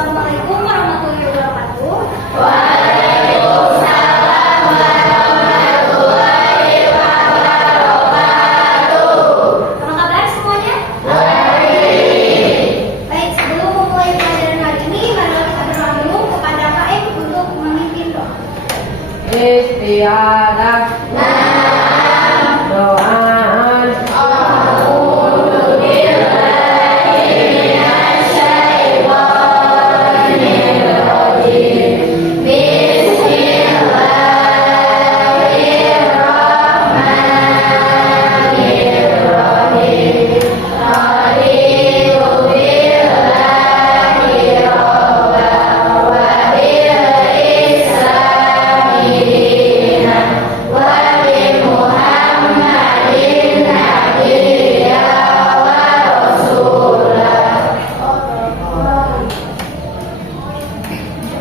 Assalamualaikum warahmatullahi wabarakatuh. Waalaikumsalam warahmatullahi wabarakatuh. Apa kabar semuanya? Baik. Baik, sebelum memulai pelajaran hari ini, marilah kita berdoa dulu kepada KM untuk memimpin doa. Istiadah. Doaan.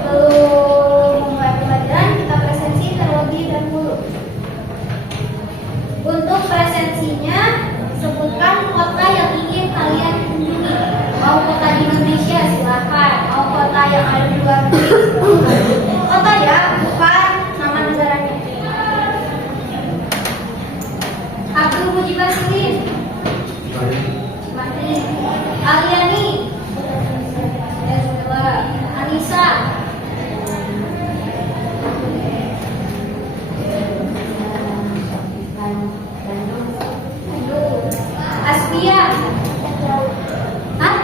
Sebelum memulai pelajaran, kita presensi terlebih dahulu. Untuk presensinya, sebutkan kota yang ingin kalian kunjungi. Mau kota di Indonesia silahkan, mau kota yang ada di luar negeri silahkan. Kota ya, bukan nama negaranya. Abdul Mujibah Silin, Mati, Aliani, Anissa, Asbia, Hah?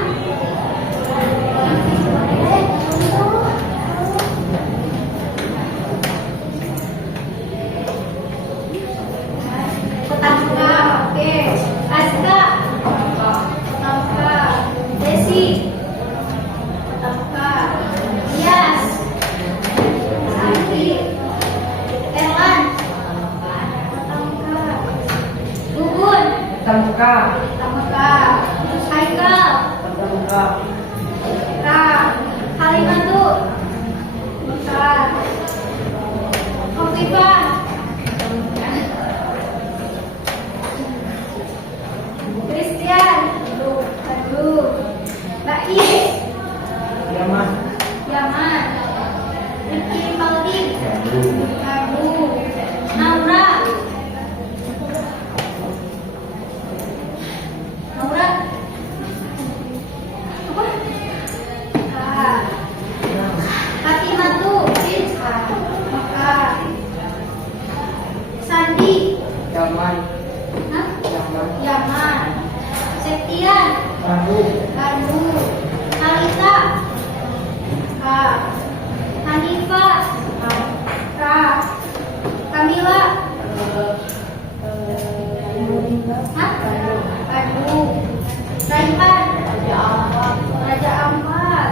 Petangka, oke. Aska, Petangka. Desi, Petangka. Yas, Santi, Erlan, Petangka. Gugun, Temka. Petangka. Haikal, Temka. Kalimantu, Khofifah, Christian, aduh, Bais, Yaman. Yaman, Rifki Paudi, aduh, Naura, apa? Fatimatu, Mekah, Sandi, Yaman. Hah? Yaman. Yaman, Septian, Bandung. Bandung, Halita, Hanifah, Kamila, Bandung, Raihan, Raja Ampat,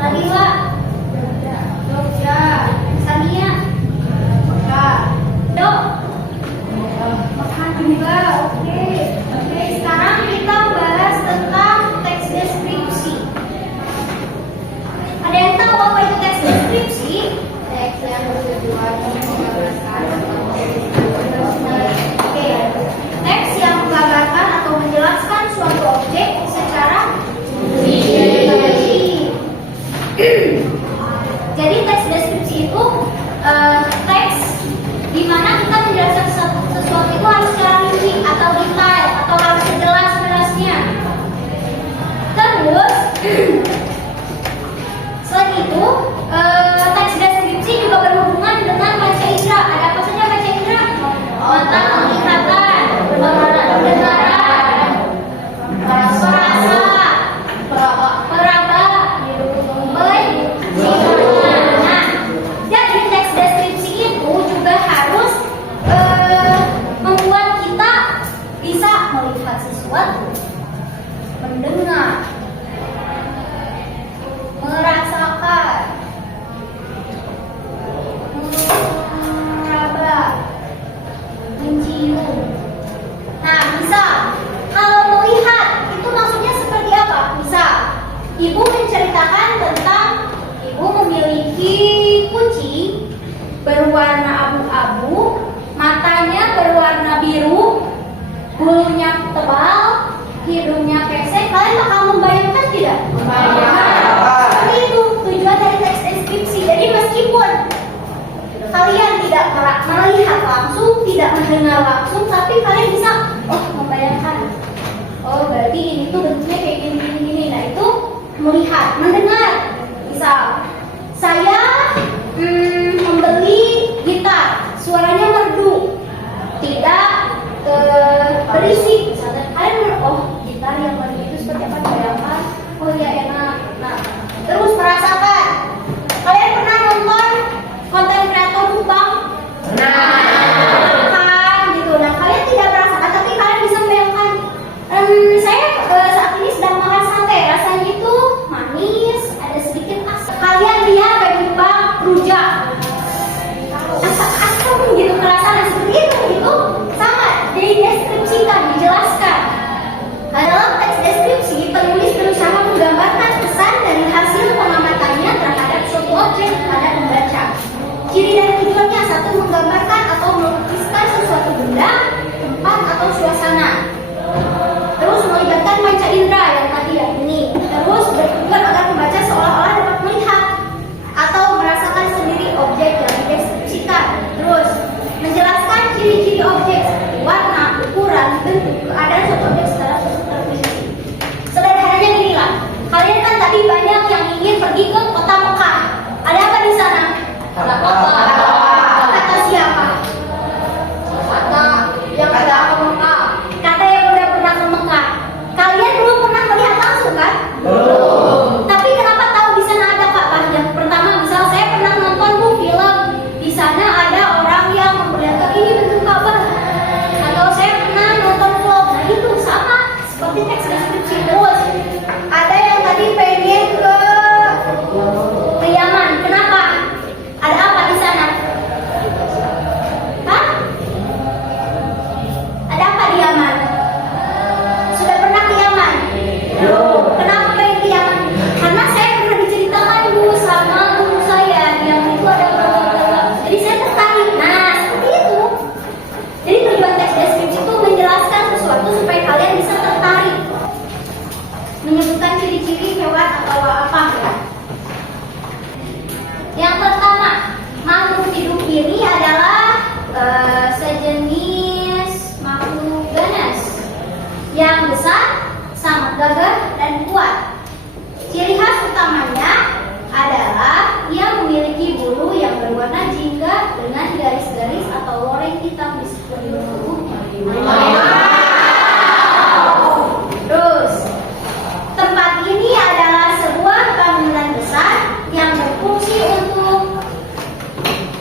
Nadila, Jogja, Sania, Mekah, Dok, Mekah juga, oke. Oke, sekarang kita bahas tentang teks deskripsi. Ada yang tahu apa itu teks deskripsi? Teks yang bertujuan menggambarkan. Oke, teks yang menggambarkan atau menjelaskan suatu objek secara jadi teks deskripsi itu teks di mana kita menjelaskan sesuatu itu harus secara rinci atau detail atau harus sejelas-jelasnya. Terus selain itu teks deskripsi juga berhubungan dengan panca indera. Ada apa saja panca indera? Mata, penglihatan, pendengaran, rasa, peraba, nah, jadi teks deskripsi itu juga harus membuat kita bisa melihat sesuatu, mendengar, merasakan, meraba, mencium. Nah, misal kalau melihat itu maksudnya seperti apa? Misal ibu menceritakan tentang ibu memiliki kucing berwarna abu-abu, matanya berwarna biru, bulunya tebal, hidungnya pesek. Kalian bakal membayangkan tidak? Membayangkan. Seperti itu melihat, mendengar. Misal, saya membeli gitar, suaranya merdu, tidak berisik. Misalnya, kalian oh gitar yang merdu itu seperti apa? Bayangkan, oh ya enak. Nah, terus merasakan. Kalian pernah nonton konten kreator mukbang? Kan gitu. Nah, kalian tidak merasakan, tapi kalian bisa membayangkan. Saya saat ini sedang makan sate, rasanya itu manis, ada sedikit asam. Kalian lihat kayak mukbang rujak, asam gitu perasaan seperti itu sama dideskripsikan, dijelaskan. Dalam teks deskripsi, penulis berusaha menggambarkan pesan dari hasil pengamatannya terhadap suatu objek kepada pembaca. Ciri dan tujuannya: satu, menggambarkan atau melukiskan sesuatu benda, tempat atau suasana. Terus melibatkan panca indera yang tadi ya ini. Terus bertujuan agar pembaca seolah-olah dapat melihat atau merasakan sendiri objek yang dideskripsikan. Terus menjelaskan ciri-ciri objek seperti warna, ukuran, bentuk, keadaan suatu objek secara terperinci. Sederhananya inilah. Kalian kan tadi banyak yang ingin pergi ke kota Mekah. Ada apa di sana? Kata siapa? Kata yang ada ke Mekah. Kata yang udah pernah ke Mekah. Kalian belum pernah melihat langsung kan? Belum. Tapi kenapa tahu di sana ada Ka'bah? Yang pertama, misal saya pernah nonton film. Di sana ada orang yang memperlihatkan ini bentuk Ka'bah. Atau saya pernah nonton vlog. Nah itu sama seperti teks deskripsi. Terus ada yang tadi pengen ke Yaman. Kenapa? Ada apa di sana? Hah? Ada apa di Yaman? Sudah pernah ke Yaman? Belum. Kenapa pengen ke Yaman? Karena saya pernah diceritakan dulu sama guru saya yang itu ada beberapa. Jadi saya tertarik. Nah, seperti itu. Jadi tujuan teks deskripsi itu menjelaskan sesuatu supaya kalian bisa tertarik. Menyebutkan ciri-ciri hewan atau apa ya. Yang pertama, makhluk hidup ini adalah sejenis makhluk ganas yang besar, sangat gagah dan kuat. Ciri khas utamanya adalah ia memiliki bulu yang berwarna jingga dengan garis-garis atau loreng hitam di sekeliling tubuhnya. Terus, tempat ini adalah sebuah bangunan besar yang berfungsi untuk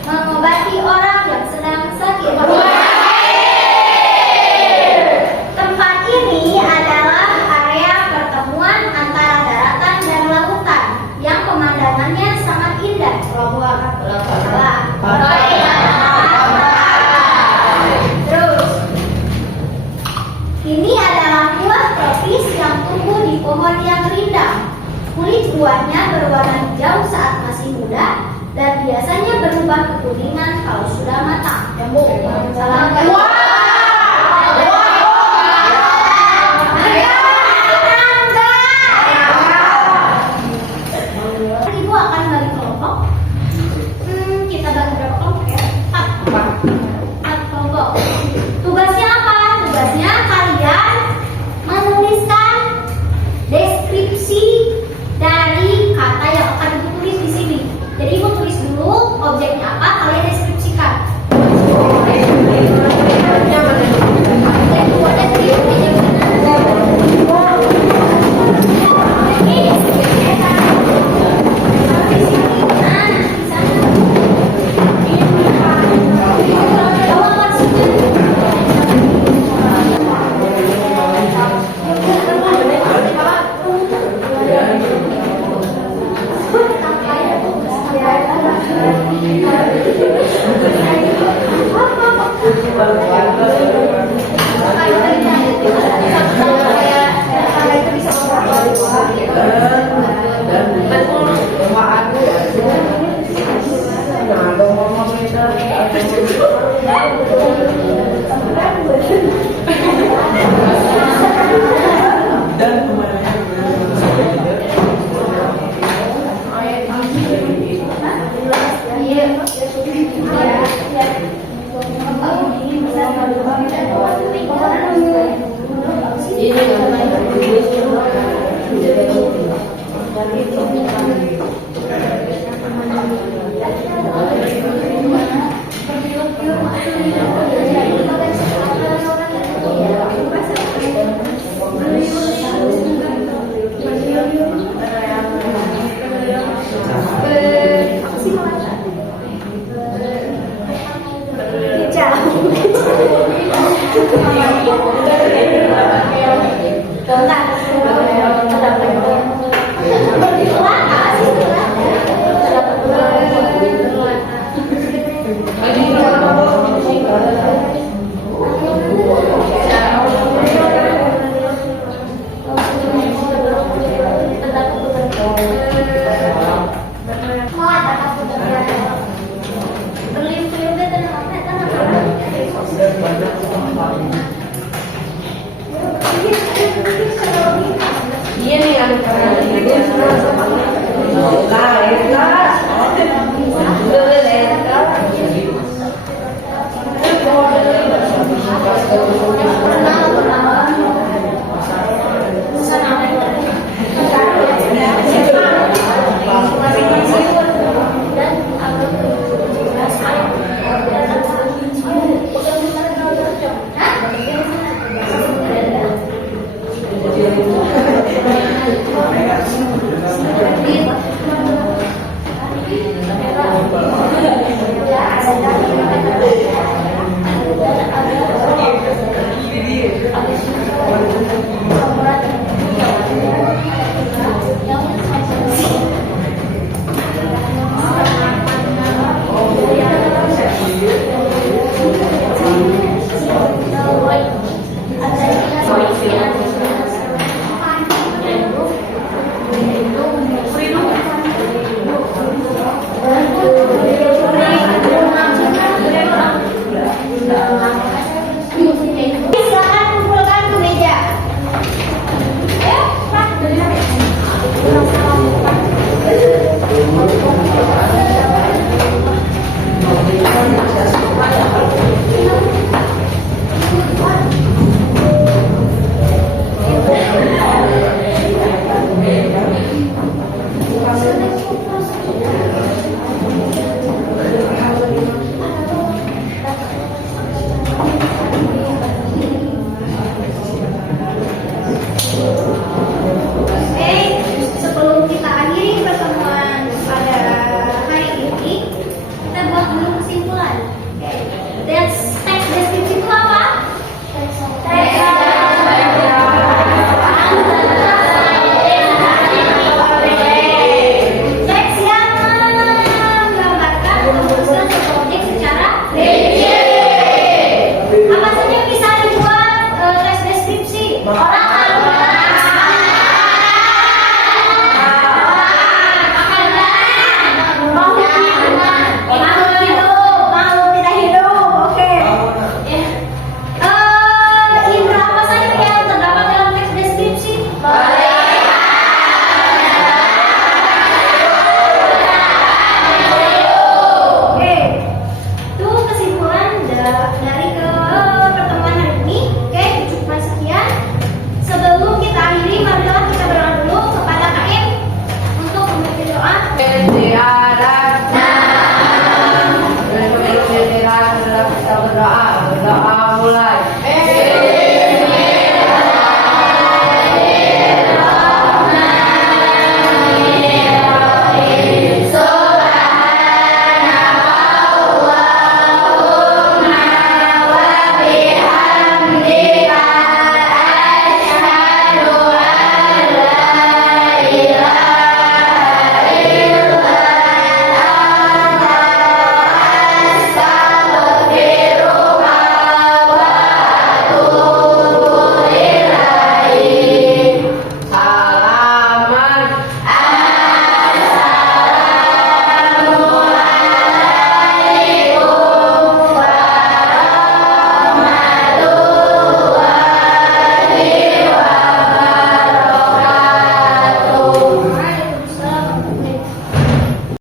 mengobati orang yang sedang sakit. Tempat ini adalah area pertemuan antara daratan dan lautan yang pemandangannya sangat indah. Terus, ini adalah buah tropis yang tumbuh di pohon yang rindang. Kulit buahnya berwarna hijau saat masih muda dan biasanya berubah kekuningan kalau sudah matang. Salam. Ibu akan bagi kelompok. Kita bagi berapa kelompok ya? 4 kelompok. Tugasnya apa? Tugasnya kalian menuliskan deskripsi dari kata yang akan ibu tulis di sini. Jadi ibu tulis dulu objeknya apa, kalian deskripsikan. Iya nih,